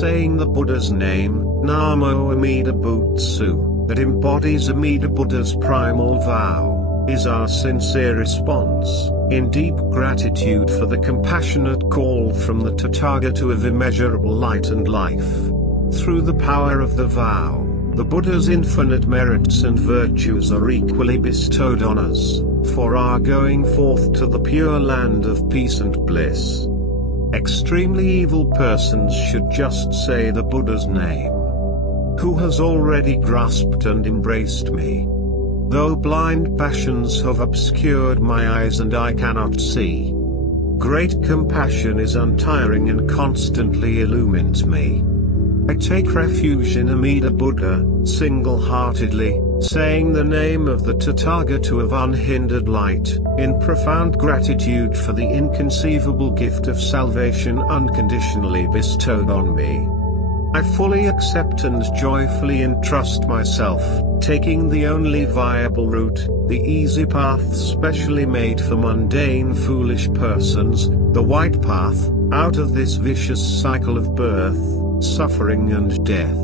saying the Buddha's name, Namo Amida Butsu, that embodies Amida Buddha's primal vow, is our sincere response, in deep gratitude for the compassionate call from the Tathagata of immeasurable light and life. Through the power of the vow, the Buddha's infinite merits and virtues are equally bestowed on us, for our going forth to the pure land of peace and bliss. Extremely evil persons should just say the Buddha's name. Who has already grasped and embraced me? Though blind passions have obscured my eyes and I cannot see, great compassion is untiring and constantly illumines me. I take refuge in Amida Buddha, single-heartedly, saying the name of the Tathagata of unhindered light, in profound gratitude for the inconceivable gift of salvation unconditionally bestowed on me. I fully accept and joyfully entrust myself, taking the only viable route, the easy path specially made for mundane foolish persons, the white path, out of this vicious cycle of birth, suffering and death.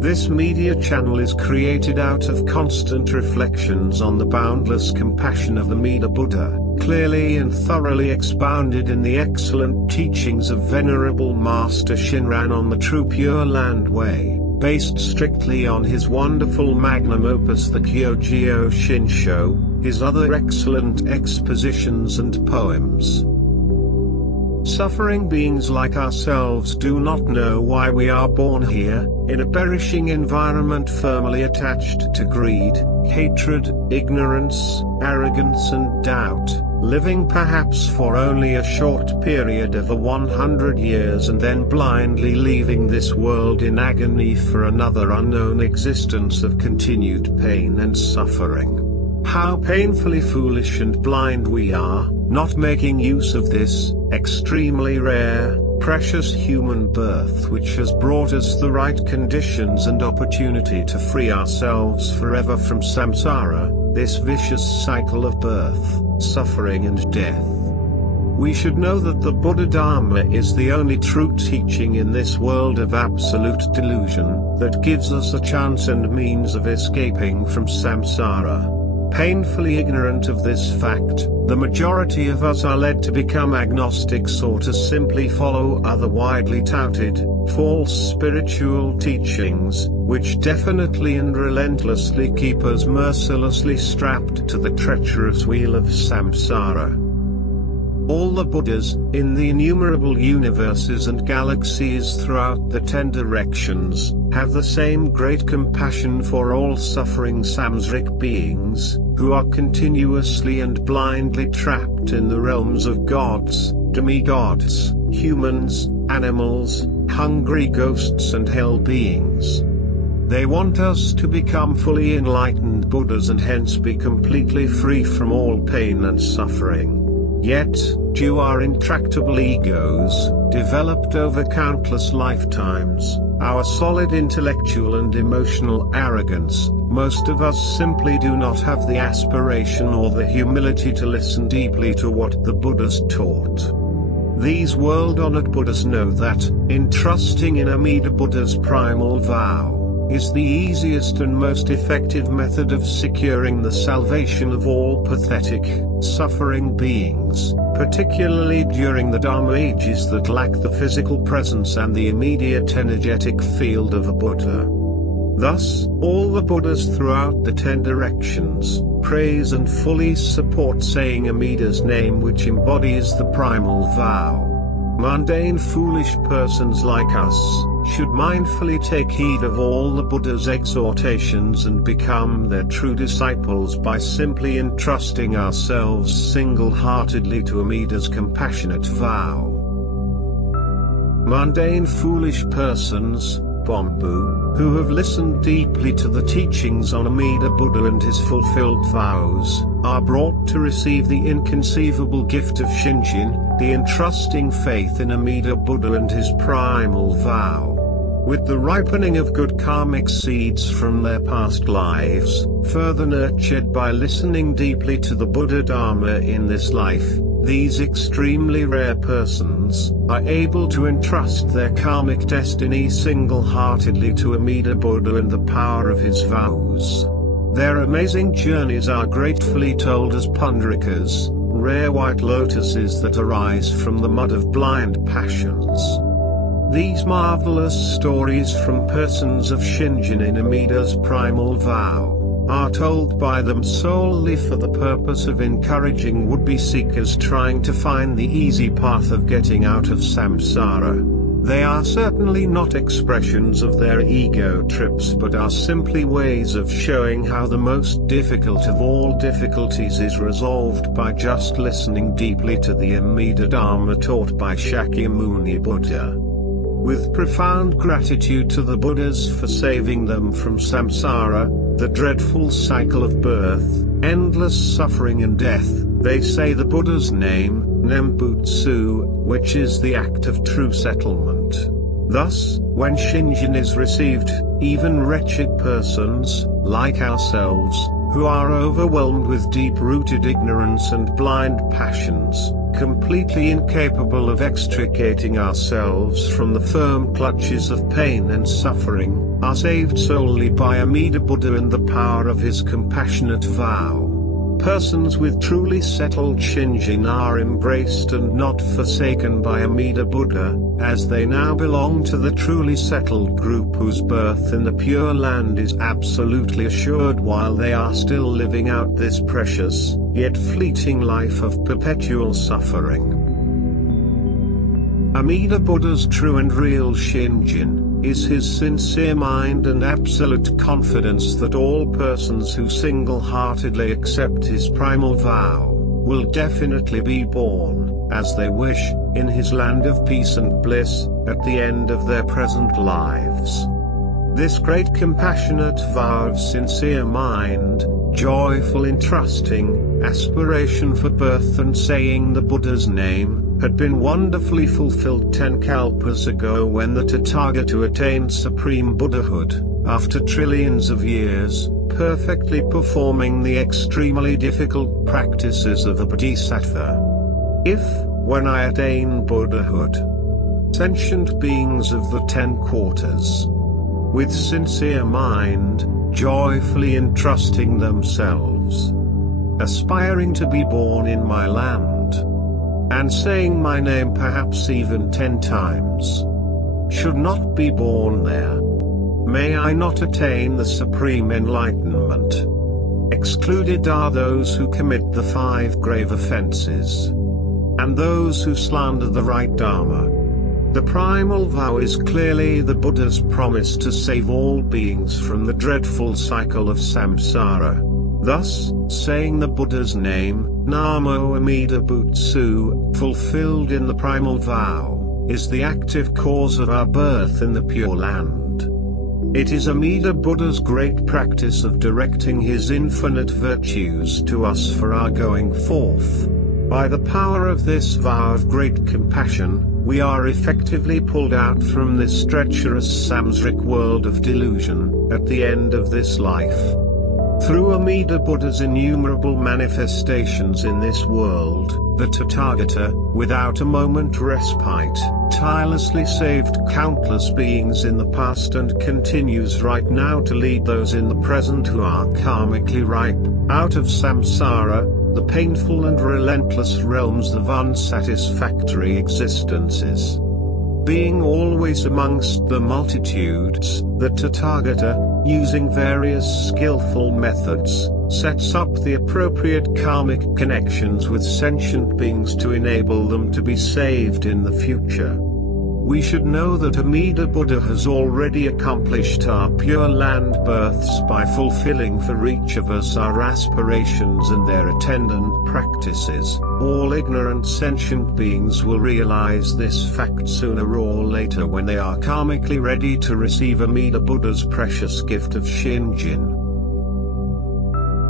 This media channel is created out of constant reflections on the boundless compassion of Amida Buddha, clearly and thoroughly expounded in the excellent teachings of Venerable Master Shinran on the True Pure Land Way, based strictly on his wonderful magnum opus the Jodo Shinshu, his other excellent expositions and poems. Suffering beings like ourselves do not know why we are born here, in a perishing environment firmly attached to greed, hatred, ignorance, arrogance and doubt, living perhaps for only a short period of 100 years and then blindly leaving this world in agony for another unknown existence of continued pain and suffering. How painfully foolish and blind we are, not making use of this, extremely rare, precious human birth which has brought us the right conditions and opportunity to free ourselves forever from samsara, this vicious cycle of birth, suffering and death. We should know that the Buddha Dharma is the only true teaching in this world of absolute delusion, that gives us a chance and means of escaping from samsara. Painfully ignorant of this fact, the majority of us are led to become agnostics or to simply follow other widely touted, false spiritual teachings, which definitely and relentlessly keep us mercilessly strapped to the treacherous wheel of samsara. All the Buddhas, in the innumerable universes and galaxies throughout the 10 directions, have the same great compassion for all suffering samsaric beings, who are continuously and blindly trapped in the realms of gods, demigods, humans, animals, hungry ghosts and hell beings. They want us to become fully enlightened Buddhas and hence be completely free from all pain and suffering. Yet, due our intractable egos, developed over countless lifetimes, our solid intellectual and emotional arrogance, most of us simply do not have the aspiration or the humility to listen deeply to what the Buddhas taught. These world-honored Buddhas know that, entrusting in Amida Buddha's primal vow, is the easiest and most effective method of securing the salvation of all pathetic, suffering beings, particularly during the Dharma ages that lack the physical presence and the immediate energetic field of a Buddha. Thus, all the Buddhas throughout the 10 directions, praise and fully support saying Amida's name which embodies the primal vow. Mundane foolish persons like us, should mindfully take heed of all the Buddha's exhortations and become their true disciples by simply entrusting ourselves single-heartedly to Amida's compassionate vow. Mundane foolish persons, Bombu, who have listened deeply to the teachings on Amida Buddha and his fulfilled vows, are brought to receive the inconceivable gift of Shinjin, the entrusting faith in Amida Buddha and his primal vow. With the ripening of good karmic seeds from their past lives, further nurtured by listening deeply to the Buddha Dharma in this life, These extremely rare persons are able to entrust their karmic destiny single-heartedly to Amida Buddha and the power of his vows. Their amazing journeys are gratefully told as pundarikas, rare white lotuses that arise from the mud of blind passions. These marvelous stories from persons of Shinran in Amida's primal vow are told by them solely for the purpose of encouraging would-be seekers trying to find the easy path of getting out of samsara. They are certainly not expressions of their ego trips, but are simply ways of showing how the most difficult of all difficulties is resolved by just listening deeply to the Amida Dharma taught by Shakyamuni Buddha. With profound gratitude to the Buddhas for saving them from samsara, the dreadful cycle of birth, endless suffering and death, they say the Buddha's name, Nembutsu, which is the act of true settlement. Thus, when Shinran is received, even wretched persons, like ourselves, who are overwhelmed with deep-rooted ignorance and blind passions, completely incapable of extricating ourselves from the firm clutches of pain and suffering, are saved solely by Amida Buddha and the power of his compassionate vow. Persons with truly settled Shinran are embraced and not forsaken by Amida Buddha, as they now belong to the truly settled group whose birth in the Pure Land is absolutely assured while they are still living out this precious, yet fleeting life of perpetual suffering. Amida Buddha's true and real Shinran is his sincere mind and absolute confidence that all persons who single-heartedly accept his primal vow will definitely be born, as they wish, in his land of peace and bliss, at the end of their present lives. This great compassionate vow of sincere mind, joyful entrusting, aspiration for birth and saying the Buddha's name, had been wonderfully fulfilled 10 kalpas ago when the Tathagata attained supreme Buddhahood, after trillions of years, perfectly performing the extremely difficult practices of a bodhisattva. If, when I attain Buddhahood, sentient beings of the 10 quarters, with sincere mind, joyfully entrusting themselves, aspiring to be born in my land, and saying my name perhaps even 10 times, should not be born there, may I not attain the supreme enlightenment. Excluded are those who commit the 5 grave offenses, and those who slander the right Dharma. The primal vow is clearly the Buddha's promise to save all beings from the dreadful cycle of samsara. Thus, saying the Buddha's name, Namo Amida Butsu, fulfilled in the primal vow, is the active cause of our birth in the Pure Land. It is Amida Buddha's great practice of directing his infinite virtues to us for our going forth. By the power of this vow of great compassion, we are effectively pulled out from this treacherous samsaric world of delusion, at the end of this life. Through Amida Buddha's innumerable manifestations in this world, the Tathagata, without a moment respite, tirelessly saved countless beings in the past and continues right now to lead those in the present who are karmically ripe, out of samsara, the painful and relentless realms of unsatisfactory existences. Being always amongst the multitudes, the Tathagata, using various skillful methods, sets up the appropriate karmic connections with sentient beings to enable them to be saved in the future. We should know that Amida Buddha has already accomplished our Pure Land births by fulfilling for each of us our aspirations and their attendant practices. All ignorant sentient beings will realize this fact sooner or later when they are karmically ready to receive Amida Buddha's precious gift of Shinran.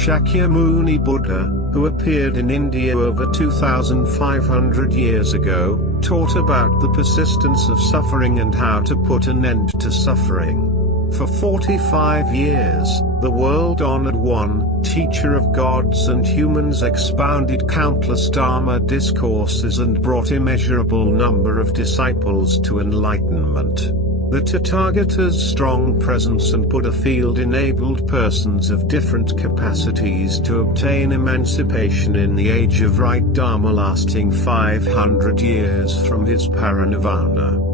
Shakyamuni Buddha, who appeared in India over 2,500 years ago, taught about the persistence of suffering and how to put an end to suffering. For 45 years, the world-honored one, teacher of gods and humans, expounded countless Dharma discourses and brought immeasurable number of disciples to enlightenment. The Tathagata's strong presence and Buddha field enabled persons of different capacities to obtain emancipation in the age of right Dharma, lasting 500 years from his parinirvana.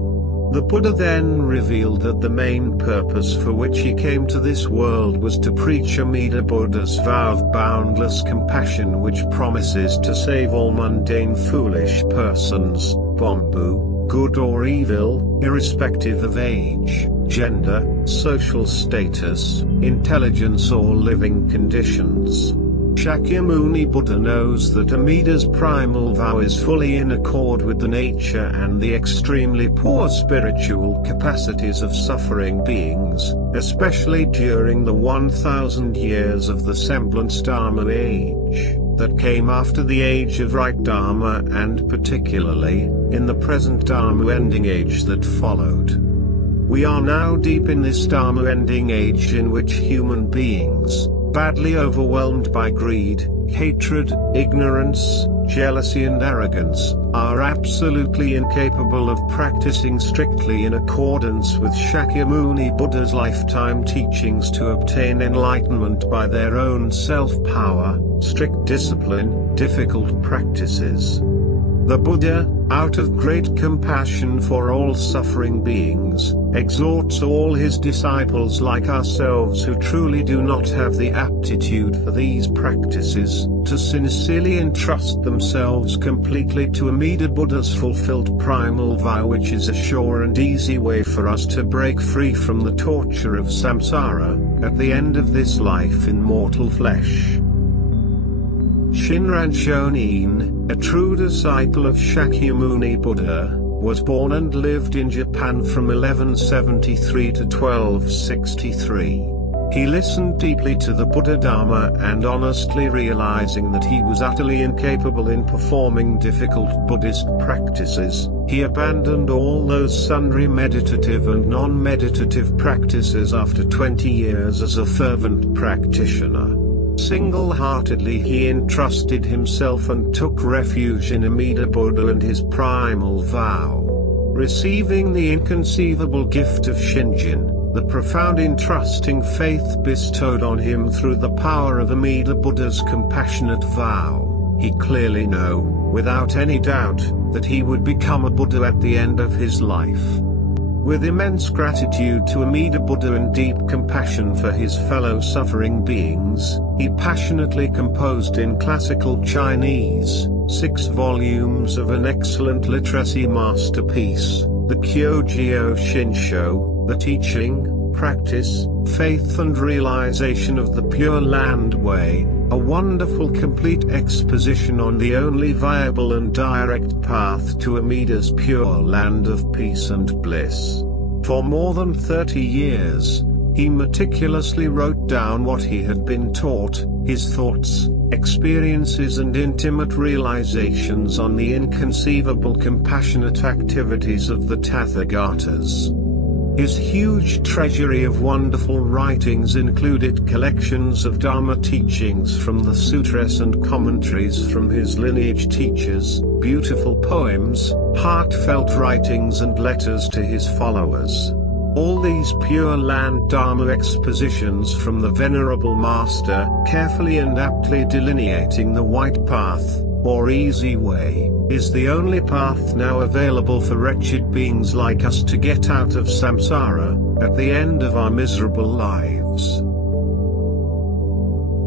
The Buddha then revealed that the main purpose for which he came to this world was to preach Amida Buddha's vow of boundless compassion, which promises to save all mundane foolish persons, bambu, good or evil, irrespective of age, gender, social status, intelligence or living conditions. Shakyamuni Buddha knows that Amida's primal vow is fully in accord with the nature and the extremely poor spiritual capacities of suffering beings, especially during the 1000 years of the semblance Dharma age, that came after the age of right Dharma, and particularly, in the present Dharma ending age that followed. We are now deep in this Dharma ending age in which human beings, badly overwhelmed by greed, hatred, ignorance, jealousy and arrogance, are absolutely incapable of practicing strictly in accordance with Shakyamuni Buddha's lifetime teachings to obtain enlightenment by their own self-power, strict discipline, difficult practices. The Buddha, out of great compassion for all suffering beings, exhorts all his disciples like ourselves who truly do not have the aptitude for these practices, to sincerely entrust themselves completely to Amida Buddha's fulfilled primal vow, which is a sure and easy way for us to break free from the torture of samsara, at the end of this life in mortal flesh. Shinran Shonin, a true disciple of Shakyamuni Buddha, was born and lived in Japan from 1173 to 1263. He listened deeply to the Buddha Dharma, and honestly realizing that he was utterly incapable in performing difficult Buddhist practices, he abandoned all those sundry meditative and non-meditative practices after 20 years as a fervent practitioner. Single-heartedly he entrusted himself and took refuge in Amida Buddha and his primal vow. Receiving the inconceivable gift of Shinjin, the profound entrusting faith bestowed on him through the power of Amida Buddha's compassionate vow, he clearly knew, without any doubt, that he would become a Buddha at the end of his life. With immense gratitude to Amida Buddha and deep compassion for his fellow suffering beings, he passionately composed in classical Chinese, 6 volumes of an excellent literacy masterpiece, the Jodo Shinshu, the teaching, practice, faith and realization of the Pure Land Way, a wonderful complete exposition on the only viable and direct path to Amida's pure land of peace and bliss. For more than 30 years, he meticulously wrote down what he had been taught, his thoughts, experiences and intimate realizations on the inconceivable compassionate activities of the Tathagatas. His huge treasury of wonderful writings included collections of Dharma teachings from the sutras and commentaries from his lineage teachers, beautiful poems, heartfelt writings and letters to his followers. All these Pure Land Dharma expositions from the Venerable Master, carefully and aptly delineating the white path, or easy way, is the only path now available for wretched beings like us to get out of samsara, at the end of our miserable lives.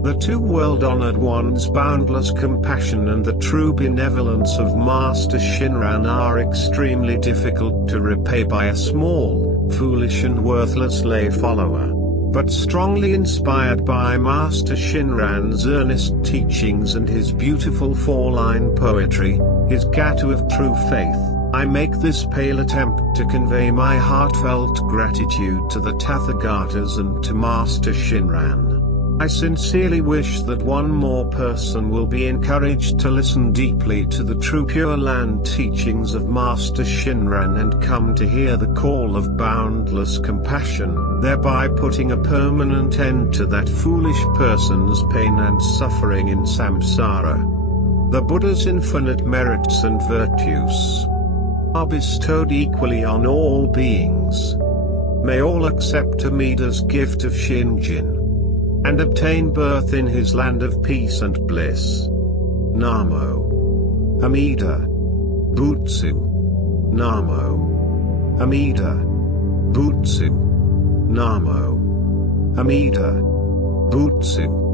The 2 world-honored ones, boundless compassion and the true benevolence of Master Shinran, are extremely difficult to repay by a small, foolish and worthless lay follower. But strongly inspired by Master Shinran's earnest teachings and his beautiful 4-line poetry, his Gattu of true faith, I make this pale attempt to convey my heartfelt gratitude to the Tathagatas and to Master Shinran. I sincerely wish that one more person will be encouraged to listen deeply to the true Pure Land teachings of Master Shinran and come to hear the call of boundless compassion, thereby putting a permanent end to that foolish person's pain and suffering in samsara. The Buddha's infinite merits and virtues are bestowed equally on all beings. May all accept Amida's gift of Shinjin and obtain birth in his land of peace and bliss. Namo Amida Butsu. Namo Amida Butsu. Namo Amida Butsu.